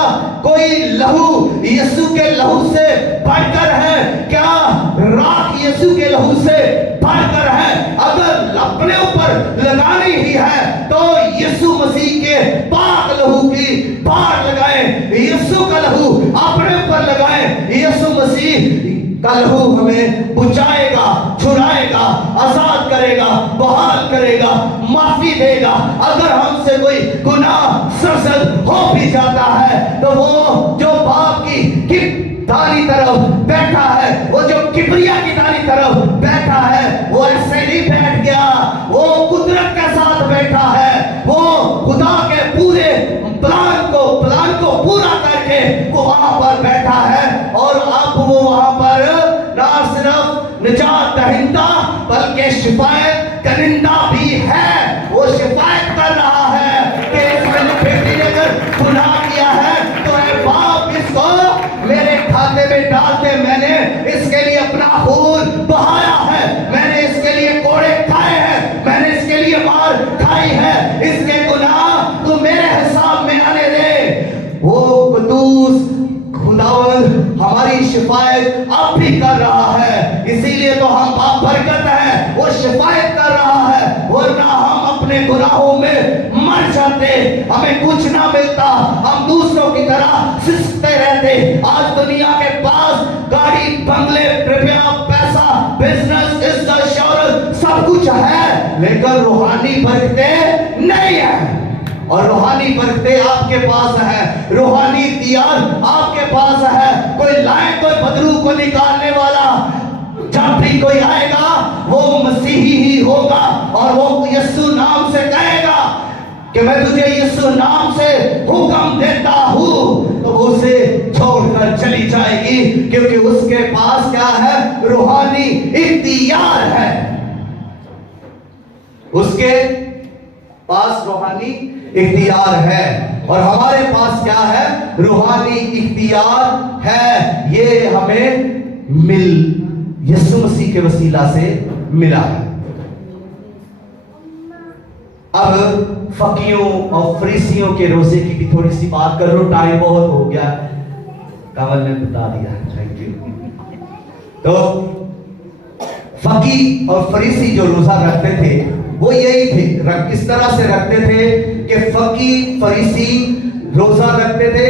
कोई लहू यीशु के लहू से बढ़कर है? क्या राख यीशु के लहू से बढ़कर है? अगर अपने ऊपर लगानी ही है तो यीशु मसीह के पाक लहू की पाक लगाएं, यीशु का लहू अपने ऊपर लगाएं। यीशु मसीह का लहू हमें बुझाएगा, छुड़ाएगा, आजाद करेगा, बहाल करेगा, माफी देगा। अगर हमसे कोई गुनाह सरजद हो भी जाता है तो वो जो बाप की दानी तरफ बैठा है, वो जो किबरिया की दानी तरफ बैठा है, वो ऐसे नहीं बैठ गया, वो कुदरत के साथ बैठा है, वो खुदा के पूरे प्लान को पूरा करके वो वहां पर बैठा है। और अब वो वहां पर ना सिर्फ निजात दहिंदा बल्कि शिफायत कनिंदा भी है। वो शिफायत कर रहा है कि इस बेटी ने अगर गुनाह किया है तो ऐ बाप इसको मेरे खाते में डाल दे। मैंने इसके लिए अपना खून बहाया है, मैंने इसके लिए कोड़े खाए हैं, मैंने इसके लिए मार खाई है, इसके गुनाह तू मेरे हिसाब में आने दे। वो कुदूस खुदावंद हमारी शिफायत अब भी कर रहा है, इसीलिए तो हम आप बरकत है, वो शिफायत कर रहा है, वरना हम अपने गुनाहों में मर जाते, हमें कुछ ना मिलता, हम दूसरों की तरह सिसकते रहते। आज दुनिया के पास गाड़ी, बंगले, रुपया, पैसा, बिजनेस, इज्जत, शौहरत सब कुछ है, लेकिन रूहानी बरकतें नहीं है। और रूहानी बरकतें आपके पास है, रूहानी इख्तियार आपके पास है। कोई लाए, कोई बदरू को निकालने वाला जब भी कोई आएगा वो मसीही ही होगा, और वो यीशु नाम से कहेगा कि मैं तुझे यीशु नाम से हुक्म देता हूं, तो वो उसे छोड़कर चली जाएगी, क्योंकि उसके पास क्या है? रूहानी इख्तियार है। उसके पास रूहानी इख्तियार है, और हमारे पास क्या है? रूहानी इख्तियार है। ये हमें यीशु मसीह के वसीला से मिला है। अब फकीयों और फरीसियों के रोजे की भी थोड़ी सी बात कर लो, टाइम बहुत हो गया, कावल ने बता दिया, थैंक यू। तो फकी और फरीसी जो रोजा रखते थे वो यही थे, किस तरह से रखते थे कि फकी फरीसी रोजा रखते थे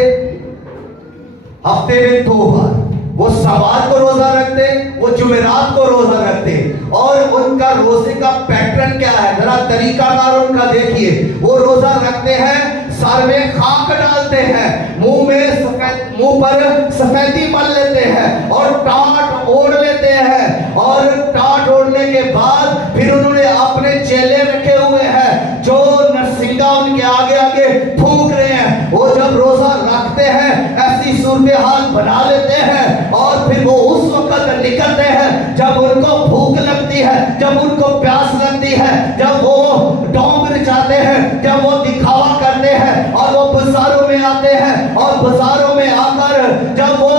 हफ्ते में 2 बार। वो सवार को रोजा रखते, वो जुमेरात को रोजा रखते, और उनका रोजे का पैटर्न क्या है? जरा तरीकाकार उनका देखिए। वो रोजा रखते हैं, सर में खाक डालते हैं, मुंह पर सफेदी मल लेते हैं, और टाट ओढ़ लेते हैं, और टाट ओढ़ने के बाद फिर उन्होंने अपने चेले रखे हुए हैं जो नरसिंगा उनके आगे आगे फूंक रहे हैं। वो जब रोजा रखते हैं ऐसी सूरत हाल बना लेते हैं, और फिर वो उस वक्त निकलते हैं जब उनको भूख लगती है, जब उनको प्यास लगती है, जब वो डोंगर जाते हैं, जब वो दिखावा करते हैं, और वो बाजारों में आते हैं, और बाजारों में आकर जब वो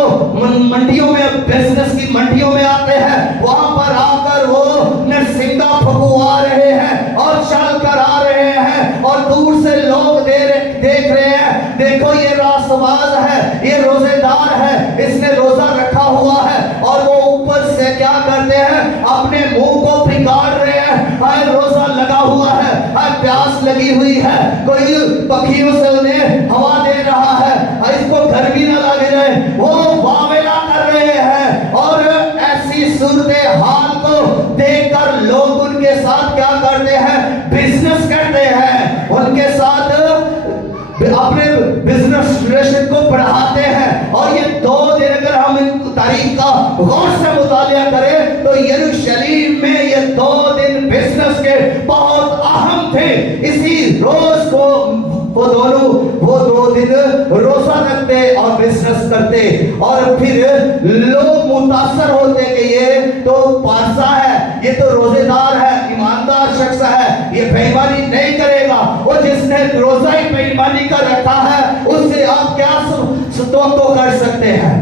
मंडियों में, बिजनेस की मंडियों में आते हैं, वहां पर आकर वो नरसिंगा फुकवा रहे हैं और चल कर आ रहे हैं, और दूर से लोग देख रहे हैं, देखो ये रासबाज है, ये रोजेदार है, इसने रोजा रखा हुआ है। और वो ऊपर से क्या करते हैं? अपने मुंह को बिगाड़ रहे हैं, हाय रोजा लगा हुआ है, हाय प्यास लगी हुई है, कोई पक्षियों से उन्हें हवा दे रहा है, इसको गर्मी न लगे रहे, वो वावेला कर रहे हैं। और ऐसी सूरत हाल को देखकर लोग उनके साथ क्या करते हैं? बिजनेस करते हैं, उनके साथ अपने बिजनेस रिलेशन को बढ़ाते हैं। और ये 2 दिन अगर हम इन तारीख का गौर से मुतालिया करें तो यरूशलेम में ये 2 दिन बिजनेस के बहुत अहम थे। इसी रोज को वो 2 दिन रोजा रखते और बिजनेस करते, और फिर लोग मुतासर होते कि ये तो पासा है, ये तो रोजेदार है, ईमानदार शख्स है, ये बेईमानी नहीं करेगा। और जिसने रोजा ही बेईमानी का रखा है उससे आप क्या तो कर सकते हैं?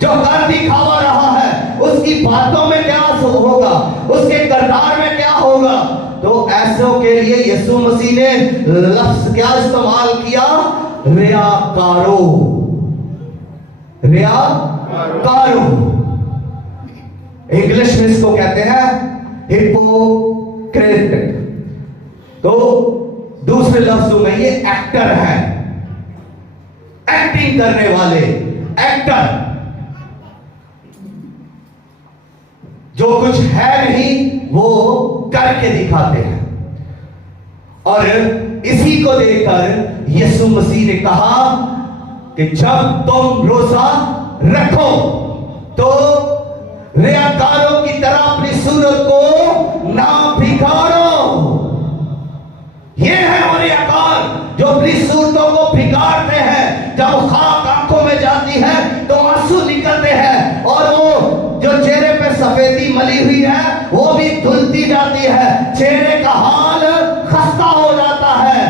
जो कर दिखावा रहा है उसकी बातों में क्या होगा, उसके किरदार में क्या होगा? तो ऐसों के लिए यीशु मसीह ने लफ्ज क्या इस्तेमाल किया? रियाकारो। रियाकारो इंग्लिश में इसको कहते हैं हिपोक्रेट। तो दूसरे लफ्जों में ये एक्टर है, एक्टिंग करने वाले एक्टर, जो कुछ है नहीं वो करके दिखाते हैं। और इसी को देखकर यीशु मसीह ने कहा कि जब तुम रोजा रखो तो रियाकारों की तरह अपनी सूरत को ना बिगाड़ो। ये है वो रियाकार जो अपनी सूरतों को बिगाड़ते हैं। जब खाक आंखों में जाती है तो आंसू निकलते हैं, और वो जो चेहरे पे सफेदी मली हुई है वो भी धुलती जाती है, चेहरे का हाल खस्ता हो जाता है,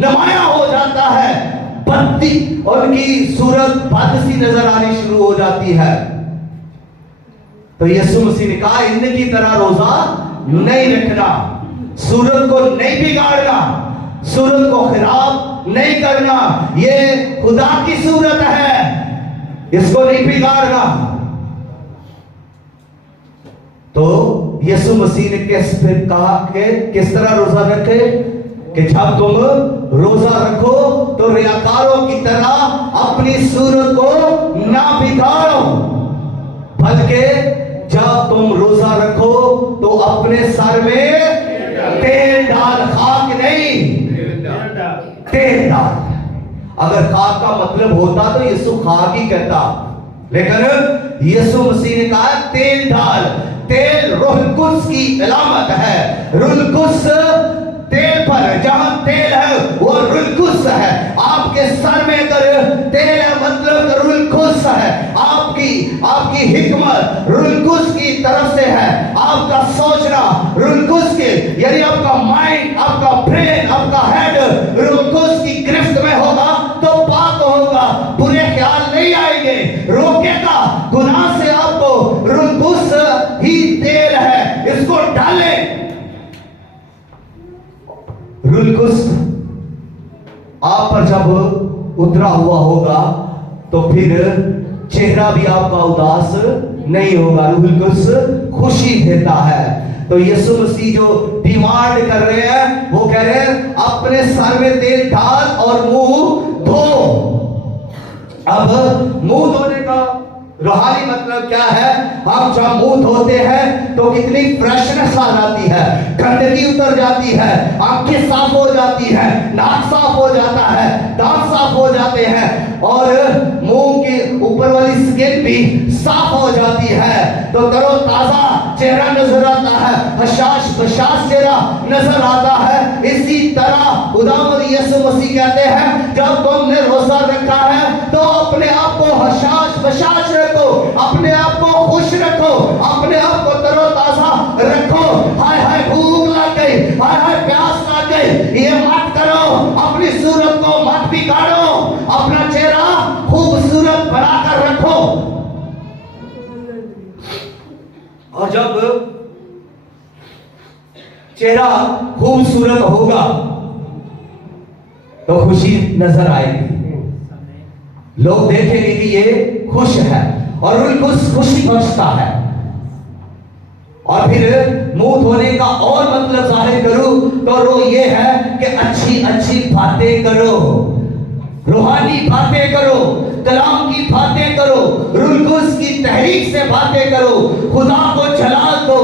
नमाया हो जाता है, बत्ती उनकी सूरत बद सी नजर आनी शुरू हो जाती है। तो यीशु मसीह ने कहा इनकी तरह रोजा नहीं रखना, सूरत को नहीं बिगाड़ना, सूरत को खराब नहीं करना। ये खुदा की सूरत है, इसको नहीं बिगाड़ना। तो यीशु मसीह ने फिर कहा कि किस तरह रोजा रखे? कि जब तुम रोजा रखो तो रियाकारों की तरह अपनी सूरत को ना बिगाड़ो, बल्कि जब तुम रोजा रखो तो अपने सर में तेल डाल, खाक नहीं, तेल डाल। अगर खाक का मतलब होता तो यीशु खाक ही कहता, लेकिन यीशु मसीह ने कहा तेल डाल। तेल रूह कुद्स की अलामत है। रूह कुद्स तेल पर, जहां तेल है वो रूह कुद्स है। आपके सर में अगर तेल है मतलब रूह कुद्स है। आपकी हिकमत रूह कुद्स की तरफ से है। आपका सोचना रूह कुद्स के, यानी आपका माइंड, आपका ब्रेन, आपका हेड रूह कुद्स की गिरफ्त में होगा तो पाक होगा, बुरे ख्याल नहीं आएंगे, रोकेगा गुनाह से आपको। रूह कुद्स ही तेल है, इसको डालें। रूह कुद्स आप पर जब उतरा हुआ होगा तो फिर चेहरा भी आपका उदास नहीं होगा। रूह कुद्स खुशी देता है। तो यीशु मसीह जो डिमांड कर रहे हैं वो कह रहे हैं अपने सर में तेल डाल और मुंह धो। अब मुंह धोने का रूहानी मतलब क्या है? हम जब मुंह धोते हैं तो कितनी फ्रेशनेस आ जाती है, गंदगी उतर जाती है, आंखें साफ हो जाती है, नाक साफ हो जाता है, दांत साफ हो जाते हैं और मुंह के ऊपर वाली स्किन भी साफ हो जाती है। तो तरोताजा चेहरा नजर आता है, हशाश बशाश चेहरा नजर आता है। इसी तरह खुदावंद यीशु मसीह कहते हैं जब तुमने रोजा रखा है तो अपने आप को हशाश बशाश रखो, अपने आप को खुश रखो, अपने आप को तरोताजा रखो। हाय हाय भूख लग गई, हाय हाय प्यास लग गई, ये मत करो। अपनी सूरत को मत बिगाड़ो, अपना चेहरा खूबसूरत बनाकर रखो। और जब चेहरा खूबसूरत होगा तो खुशी नजर आएगी, लोग देखेंगे कि ये खुश है और रूह खुशी बख्शता है। और फिर मुंह धोने का और मतलब जाहिर करूं तो रो ये है कि अच्छी अच्छी बातें करो, रूहानी बातें करो, कलाम की बातें करो, रूह कुद्स की तहरीक से बातें करो, खुदा को जलाल दो,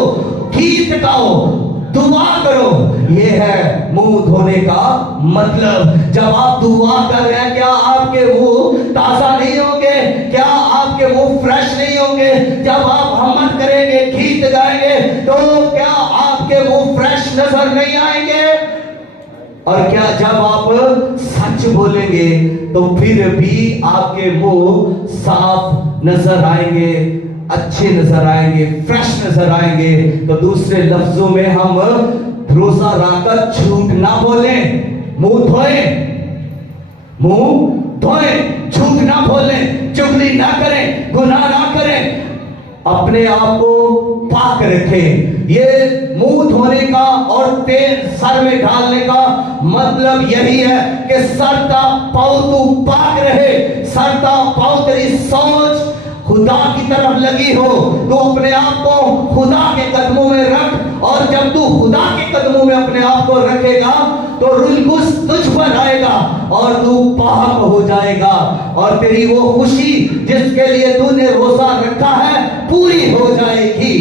गीत गाओ, दुआ करो। ये है मुंह धोने का मतलब। जब आप दुआ कर रहे हैं क्या आपके मुंह ताजा नहीं होंगे? क्या आपके मुंह फ्रेश नहीं होंगे? जब आप हमद करेंगे, गीत गाएंगे तो क्या आपके मुंह फ्रेश नजर नहीं आएंगे? और क्या जब आप सच बोलेंगे तो फिर भी आपके मुंह साफ नजर आएंगे, अच्छे नजर आएंगे, फ्रेश नजर आएंगे। तो दूसरे लफ्जों में हम रोजा रखकर झूठ ना बोलें, मुंह धोए, मुंह धोए, झूठ ना बोलें, चुगली ना करें, गुनाह ना करें, अपने आप को पाक रखें। ये मुंह धोने का और तेल सर में डालने का मतलब यही है कि सर का पांव तू पाक रहे, सर का पांव तेरी सोच खुदा की तरफ लगी हो, तो अपने आप को खुदा के कदमों में रख। और जब तू खुदा के कदमों में अपने आप को रखेगा तो रूह कुद्स तुझ पर आएगा और तू पाक हो जाएगा और तेरी वो खुशी जिसके लिए तूने रोजा रखा है पूरी हो जाएगी।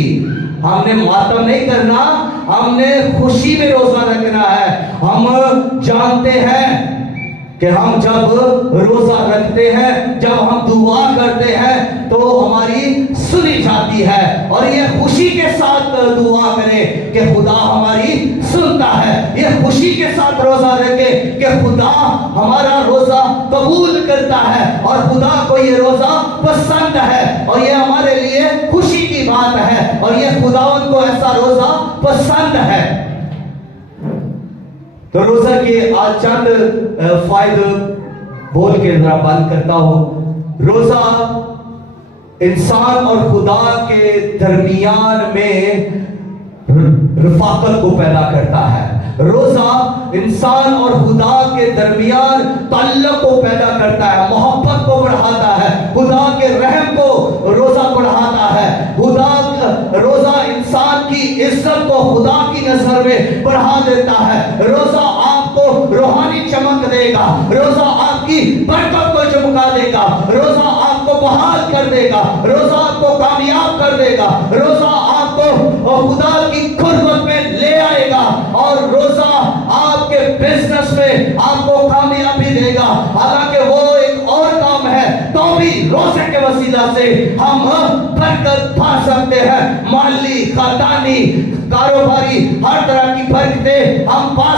हमने मातम नहीं करना, हमने खुशी में रोजा रखना है। हम जानते हैं कि हम जब रोजा रखते हैं, जब हम दुआ करते हैं तो हमारी सुनी जाती है। और ये खुशी के साथ दुआ करें कि खुदा हमारी सुनता है। ये खुशी के साथ रोजा रखे कि खुदा हमारा रोजा कबूल करता है और खुदा को ये रोजा पसंद है और ये हमारे लिए खुशी की बात है और ये खुदावंद को ऐसा रोजा पसंद है। तो रोजा के आज चंद फायदे बोल के जरा बंद करता हूं। रोजा इंसान और खुदा के दरमियान में रफाकत को पैदा करता है। रोजा इंसान और खुदा के दरमियान ताल्लुक को पैदा करता है, मोहब्बत को बढ़ाता है, खुदा के रहम को रोजा बढ़ाता है। खुदा रोजा इंसान की इज्जत को खुदा की नजर में बढ़ा देता है। रोजा आपको रूहानी चमक देगा, रोजा आपकी बरकत को चमका देगा, रोजा आपको बहाल कर देगा, रोजा आपको कामयाब कर देगा, रोजा आपको खुदा की कुर्बत में ले आएगा। देगा और रोजा आपके बिजनेस में आपको कामयाबी देगा। हालांकि वो एक और काम है, तो भी रोजे के वसीला से हम बरकत पा सकते हैं। माली, खातानी, कारोबारी, हर तरह की बरकतें हम पा